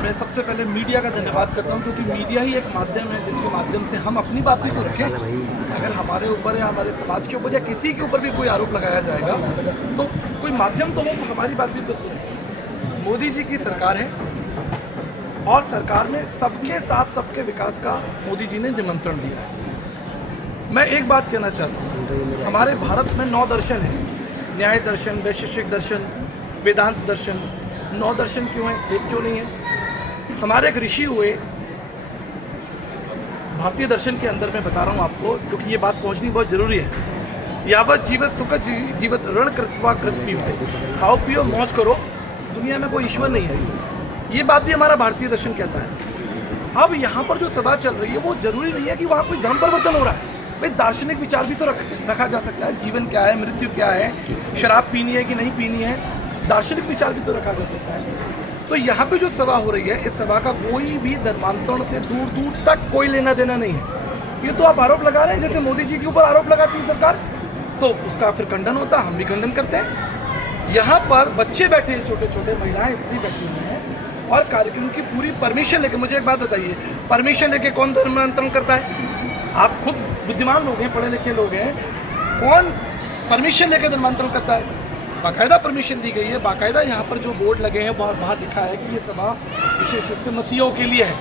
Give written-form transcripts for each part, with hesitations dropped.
मैं सबसे पहले मीडिया का धन्यवाद करता हूं, क्योंकि मीडिया ही एक माध्यम है जिसके माध्यम से हम अपनी बात भी तो रखें। अगर हमारे ऊपर या हमारे समाज के ऊपर या किसी के ऊपर भी कोई आरोप लगाया जाएगा तो कोई माध्यम तो हो, हमारी बात भी तो सुने। मोदी जी की सरकार है और सरकार में सबके साथ सबके विकास का मोदी जी ने निमंत्रण दिया है। मैं एक बात कहना चाहता हूँ, हमारे भारत में 9 दर्शन हैं, न्याय दर्शन, वैशेषिक दर्शन, वेदांत दर्शन। 9 दर्शन क्यों हैं, एक क्यों नहीं है? हमारे एक ऋषि हुए भारतीय दर्शन के अंदर, मैं बता रहा हूँ आपको, क्योंकि ये बात पहुँचनी बहुत जरूरी है। यावत जीवत सुख जीवत ऋण कृत्वा कृत पीवते, खाओ पियो मौज करो, दुनिया में कोई ईश्वर नहीं है। ये बात भी हमारा भारतीय दर्शन कहता है। अब यहाँ पर जो सभा चल रही है वो जरूरी नहीं है कि वहाँ कोई धर्म परिवर्तन हो रहा है। भाई दार्शनिक विचार भी तो रखा जा सकता है। जीवन क्या है, मृत्यु क्या है, शराब पीनी है कि नहीं पीनी है, दार्शनिक विचार भी तो रखा जा सकता है। तो यहाँ पे जो सभा हो रही है, इस सभा का कोई भी धर्मांतरण से दूर दूर तक कोई लेना देना नहीं है। ये तो आप आरोप लगा रहे हैं, जैसे मोदी जी के ऊपर आरोप लगाती है सरकार, तो उसका फिर खंडन होता है, हम भी खंडन करते हैं। यहाँ पर बच्चे बैठे हैं, छोटे छोटे महिलाएं, स्त्री बैठी हुई हैं, और कार्यक्रम की पूरी परमिशन लेके, मुझे एक बात बताइए, परमिशन लेके कौन धर्मांतरण करता है? आप खुद बुद्धिमान लोग हैं, पढ़े लिखे लोग हैं, कौन परमिशन लेके धर्मांतरण करता है? बाकायदा परमिशन दी गई है, बाकायदा यहाँ पर जो बोर्ड लगे हैं बाहर लिखा है कि ये सभा विशेष रूप से मसीहों के लिए है।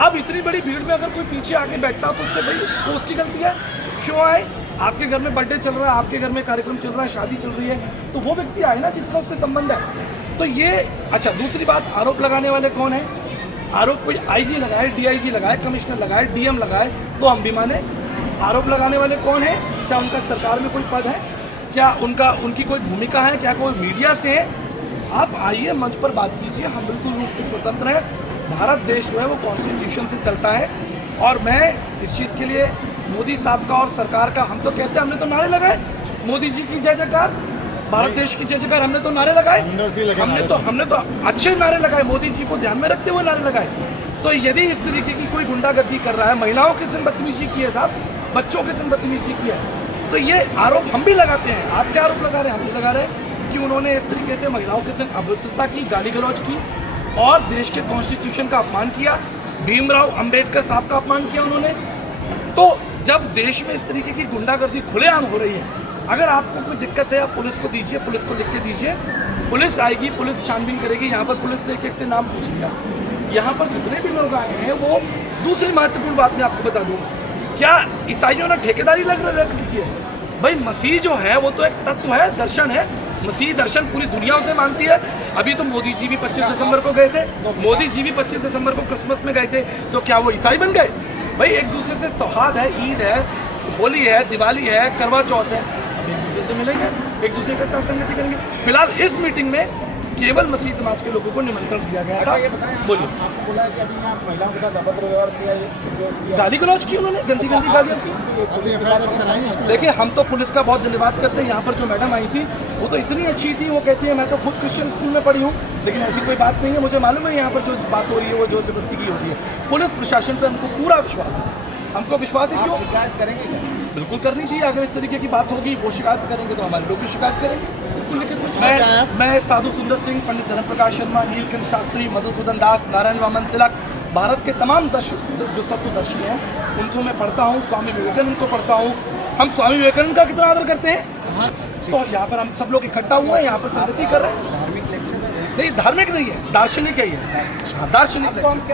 अब इतनी बड़ी भीड़ में अगर कोई पीछे आके बैठता तो उससे भाई तो उसकी गलती है। क्यों आए? आपके घर में बर्थडे चल रहा है, आपके घर में कार्यक्रम चल रहा है, शादी चल रही है, तो वो व्यक्ति आए ना जिसका उससे संबंध है। तो ये अच्छा, दूसरी बात, आरोप लगाने वाले कौन है? आरोप कोई आईजी लगाए, डीआईजी लगाए, कमिश्नर लगाए, डीएम लगाए तो हम भी माने। आरोप लगाने वाले कौन है? क्या उनका सरकार में कोई पद है? क्या उनकी कोई भूमिका है? क्या कोई मीडिया से है? आप आइए, मंच पर बात कीजिए, हम बिल्कुल रूप से स्वतंत्र हैं। भारत देश जो है वो कॉन्स्टिट्यूशन से चलता है, और मैं इस चीज़ के लिए मोदी साहब का और सरकार का, हम तो कहते हैं, हमने तो नारे लगाए, मोदी जी की जय जयकार, भारत देश की जय जयकार, हमने तो नारे लगाए, हमने तो अच्छे नारे लगाए, मोदी जी को ध्यान में रखते हुए नारे लगाए। तो यदि इस तरीके की कोई गुंडागर्दी कर रहा है, महिलाओं के संग बदतमीजी की है साहब, बच्चों के संग बदतमीजी की है, तो ये आरोप हम भी लगाते हैं। आप क्या आरोप लगा रहे हैं? हम भी लगा रहे हैं कि उन्होंने इस तरीके से महिलाओं के संग अभद्रता की, गाली गलौज की और देश के कॉन्स्टिट्यूशन का अपमान किया, भीमराव अंबेडकर साहब का अपमान किया उन्होंने। तो जब देश में इस तरीके की गुंडागर्दी खुलेआम हो रही है, अगर आपको कोई दिक्कत है आप पुलिस को दीजिए, पुलिस को लिख के दीजिए, पुलिस आएगी, पुलिस छानबीन करेगी। यहाँ पर पुलिस ने एक से नाम पूछ लिया। यहाँ पर जितने भी लोग आए हैं, वो दूसरी महत्वपूर्ण बात मैं आपको बता दूँ, क्या ईसाइयों ने ठेकेदारी लग रखी है? भाई मसीह जो है वो तो एक तत्व है, दर्शन है। मसीह दर्शन पूरी दुनिया उसे मानती है। अभी तो मोदी जी भी 25 दिसंबर को गए थे, मोदी जी भी 25 दिसंबर को क्रिसमस में गए थे, तो क्या वो ईसाई बन गए? भाई एक दूसरे से सौहार्द है, ईद है, होली है, दिवाली है, करवा चौथ है, सब एक दूसरे से मिलेंगे, एक दूसरे के साथ संगति करेंगे। फिलहाल इस मीटिंग में केवल मसीह समाज के लोगों को निमंत्रण दिया गया था। बोलिए। आपको बोला कि अभी यहाँ महिलाओं के साथ अभद्र व्यवहार किया, गाली गलौज की उन्होंने, गंदी गंदी गालियाँ की। देखिए, हम तो पुलिस का बहुत धन्यवाद करते हैं। यहाँ पर जो मैडम आई थी वो तो इतनी अच्छी थी, वो कहती है मैं तो खुद क्रिश्चियन स्कूल में पढ़ी हूँ, लेकिन ऐसी कोई बात नहीं है। मुझे मालूम है यहाँ पर जो बात हो रही है वो जोर जबरदस्ती की हो रही है। पुलिस प्रशासन पर हमको पूरा विश्वास है, हमको विश्वास है। क्यों शिकायत करेंगे क्या? बिल्कुल करनी चाहिए। अगर इस तरीके की बात होगी, वो शिकायत करेंगे तो हमारे लोग भी शिकायत करेंगे। मैं साधु सुंदर सिंह, पंडित धर्म प्रकाश शर्मा, नीलकंठ शास्त्री, मधुसूदन दास, नारायण वामन तिलक, भारत के तमाम जो तत्वदर्शी हैं उनको मैं पढ़ता हूँ, स्वामी विवेकानंद को पढ़ता हूँ। हम स्वामी विवेकानंद का कितना आदर करते हैं। तो यहाँ पर हम सब लोग इकट्ठा हुए हैं, यहाँ पर संगति कर रहे हैं। धार्मिक लेक्चर नहीं, धार्मिक नहीं है, दार्शनिक है ये, दार्शनिक।